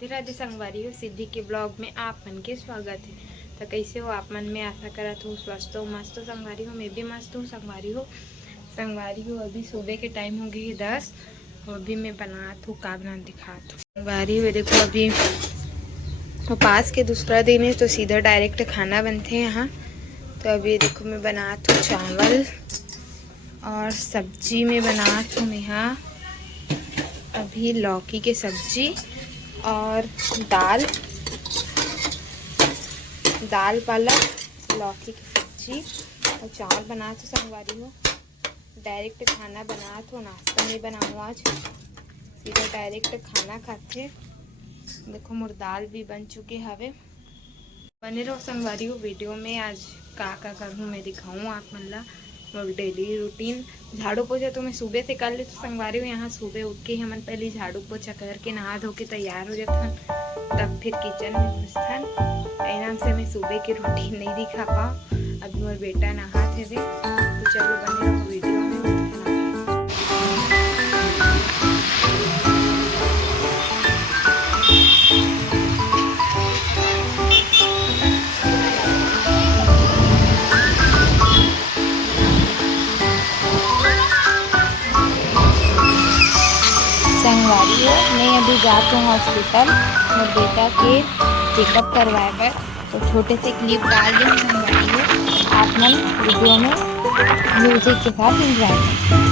राधे राधे संगवारी हो। सिद्धि के ब्लॉग में आप मन के स्वागत है। तो कैसे हो आप मन? में आशा करा तो स्वस्थ हो, मस्त हो संगवारी हो। मैं भी मस्त हूँ संगवारी हो। अभी सुबह के टाइम हो गई 10 और अभी मैं बनात हूँ का बना दिखात हूँ संगवारी हो। देखो अभी उपास के दूसरा दिन है तो सीधा डायरेक्ट खाना बनते हैं यहाँ। तो अभी देखो मैं बनात हूँ चावल और सब्जी में बनात हूँ यहाँ अभी लौकी के सब्जी और दाल पालक लौकी की सब्जी और चावल बना तो संगवारी हो। डायरेक्ट खाना बना तो नाश्ता नहीं बनाऊँ आज, सीधा डायरेक्ट खाना खाते। देखो मोर दाल भी बन चुके हवे। बने रहो संगवारी हो वीडियो में। आज का करूँ मैं दिखाऊँ आप मन ला मोर डेली रूटीन। झाड़ू पोछा तो मैं सुबह से कर ले तो संगवारी हो। यहाँ सुबह उठ के हमन पहले झाड़ू पोछा करके नहा धो के तैयार हो जाथन, तब फिर किचन में घुसथन। नाम से मैं सुबह की रूटीन नहीं दिखा पाऊँ। अभी मोर बेटा नहा थे तो चलो बने रहो वीडियो में। संगवारी हो मैं अभी जाती हूँ हॉस्पिटल मेरे बेटा के चेकअप करवाए पर। तो छोटे से क्लिप डाल दें संगवारी हो। आप मन वीडियो में म्यूजिक के साथ एंजॉय करें।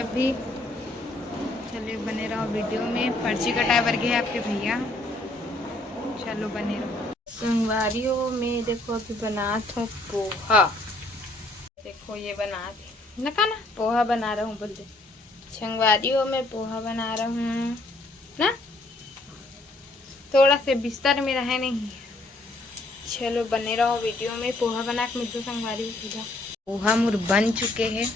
अभी चलिए बने रहो वीडियो में। पर्ची कटाए बर गए आपके भैया, चलो बने रहो संगवारी हो। मैं देखो अभी बनात हूँ पोहा। देखो ये बनात ना पोहा बना रहा हूँ बोल दे संगवारी हो। मैं पोहा बना रहा हूँ ना, थोड़ा से बिस्तर में रहे नहीं। चलो बने रहो वीडियो में। पोहा बना के मिलते संगवारी हो। सीधा पोहा मुर बन चुके हैं।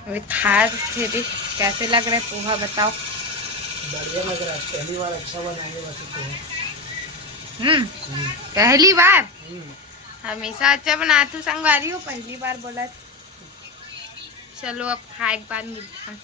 अभी खा थे भी कैसे लग रहा है पोहा बताओ। बढ़िया लग रहा है, पहली बार अच्छा बनाएंगे वैसे पोहा। पहली बार हमेशा अच्छा बनाती हूँ संगवारी हो, पहली बार बोला। चलो अब खाए के बाद मिलता हूँ।